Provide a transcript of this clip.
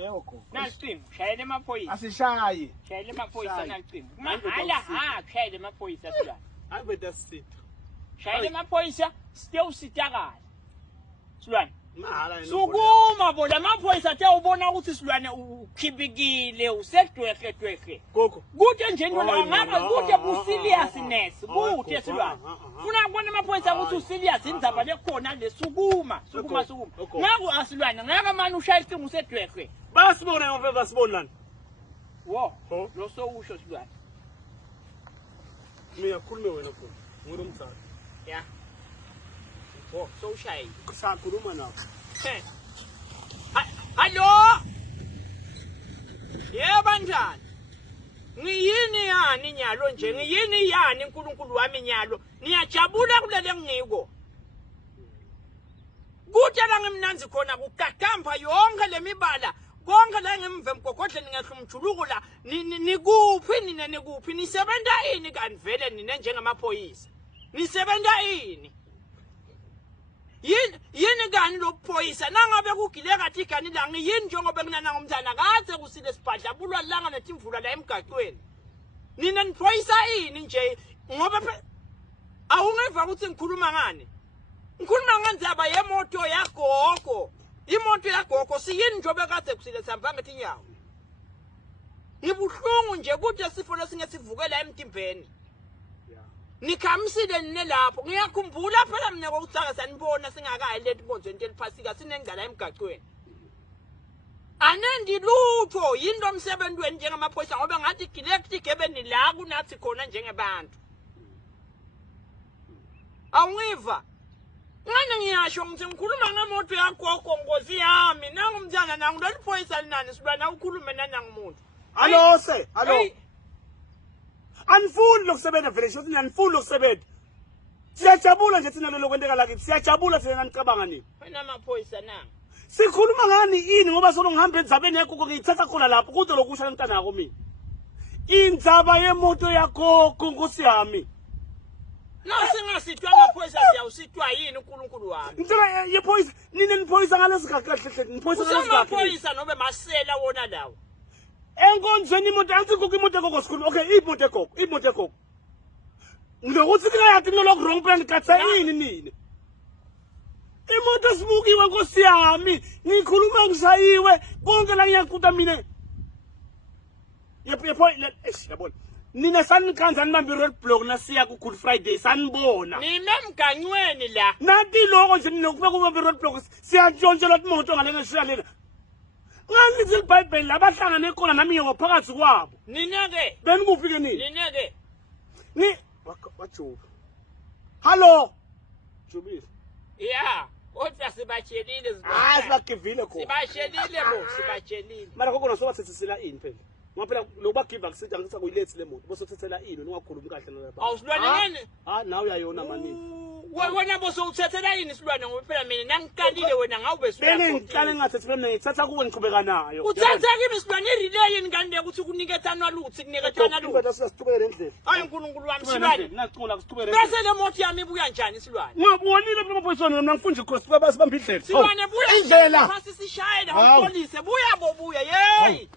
Yebo. Nalicingo, shayela amaphoyisa. Asishayi. Shayela amaphoyisa nalicingo. Hala ha, shayela amaphoyisa S'lwane. Hayi beda sit. Shayela amaphoyisa, site usitakala. S'lwane. Mahala Sukuma bona amaphoyisa athe ubona ukuthi S'lwane ukhibikile usedwekhe. Gogo. Kude nje into la ngaba kude bu seriousness. Kude S'lwane. Funa ukubona amaphoyisa ukuthi userious indzaba lekhona lesukuma. Ngaku aS'lwane ngaka manje ushaya icingo usedwekhe. Basibona ngoba basibonana. Wo, lo so usho S'lwane. Mina khulume wena khona. Ngurumthanda. Yeah. Wo, so ushaya. Kusakhuluma nawe. Hallo? Yebo njani? Ngiyini yani nyalo nje? Ngiyini yani uNkulunkulu wami nyalo? Niyajabula kulele ngiko. Kuthi la ngimnanzi khona kugagampa yonke lemibala. Konke la ngemve mgogodle ningehla umjuluko la. Nikuphi nina nikuphi? Nisebenza ini kanti vele nina njengamaphoyisa? Nisebenza ini? Yini kani lokuphoyisa nangabe kugile kathi igani la ngiyini njengoba nginana ngomthana kathe kusile sibhadla bulwa langa netimvula la emgaqweni. Nina niphoyisa ini nje ngoba awungeva ukuthi ngikhuluma ngani? Ngikhuluma ngandzaba yemoto yagogo. Imoto yagogo siyini njobe kade kusile sihamba ngethi nyawo. Ngibuhlungu nje kude sifo lesingesivukela emtimbeni. Nikhamsile nine lapho ngiyakhumbula phela mina kokuthaka sanibona singakayi lethi bonzo into eliphasika sinengala emgaqweni. Anendi lutho yinto omsebenzweni njengamaphoyisa ngoba ngathi direct igebeni la kunathi khona njengebantu. Awungiva? Ngane ngiyasho ngithi ngikhuluma ngemoto yagogo Nkosi yami nangumntana nangu loliphoyisa linani S'lwane awukhulume nanangumuntu. Hallo se, hallo. Anifuni lokusebenza vele shothi anifuni lokusebenza. Siyajabula nje thina lokwenteka la kithi. Siyajabula thina nanicabanga nini? Wena amaphoyisa nanga. Sikhuluma ngani ini ngoba solo ngihamba endzabeni yagogo ngiyithatha khona lapho kude lokusha lomntana yakho mina. Indzaba yemoto yagogo Nkosi yami. Singasitwa amaphoyisa siyawusitwa yini uNkulunkulu wami? Ngicela yephoyisa nini niphoyisa ngalesikhathi kahle niphoyisa ngalesikhathi. Amaphoyisa nobe masela wona lawo. Enkonzweni imoto angithi kuku imoto yagogo sikhuluma. Okay, imoto yagogo. Ngizokuthi ngiyathi lo wrong plan katsa yini nini? Imoto sibukiwe Nkosi yami. Ngikhuluma ngishayiwe konke la ngiyakuta mina. Yabona. Nina sanikhanza nibambe road block nasiya ku Good Friday sanibona. Nina emgangweni la. Nathi lokho nje nokube kubambe road block siyantshontshelwa imoto ngale ngeshiya lena. Ngani lithi iBhayibheli labahlangane khona nami ngophakathi kwabo. Nina ke benikufike nini? Nina ke ni waJobe. Hallo. Jobisi. Yeah, kodwa sibatshelile sibagivile khona. Sibatshelile bo, sibatshelile. Mara kokona sobathethisela ini phela? Ngoba phela lokuba give akusithi angithi akuyilethi le moto bose uthethela ini ungakhulumi kahle nalapha. AwuS'lwane ngene? Nawe uyayona manini. Wena boso uthethela ini S'lwane ngoba phela mina nangiqalile wena ngawube S'lwane. Bene ngiqale ngathethi phela mina ngithatha kuwe ngiqhubeka nayo. Uthatha kimi S'lwane irelay yini kanti ukuthi kunikethana lutho kunikethana lutho. Kodwa siyasithubekela endlini. Hayi uNkulunkulu wami S'lwane. Nacula kusithubekela. Bese le moto yami ibuya njani S'lwane? Ngabonile phela amaphoyisa mina ngifunda ikhosi baba sibamba indlela. S'lwane buya indlela. Phasi sishayela ngompolisi buya bobuya yeyi.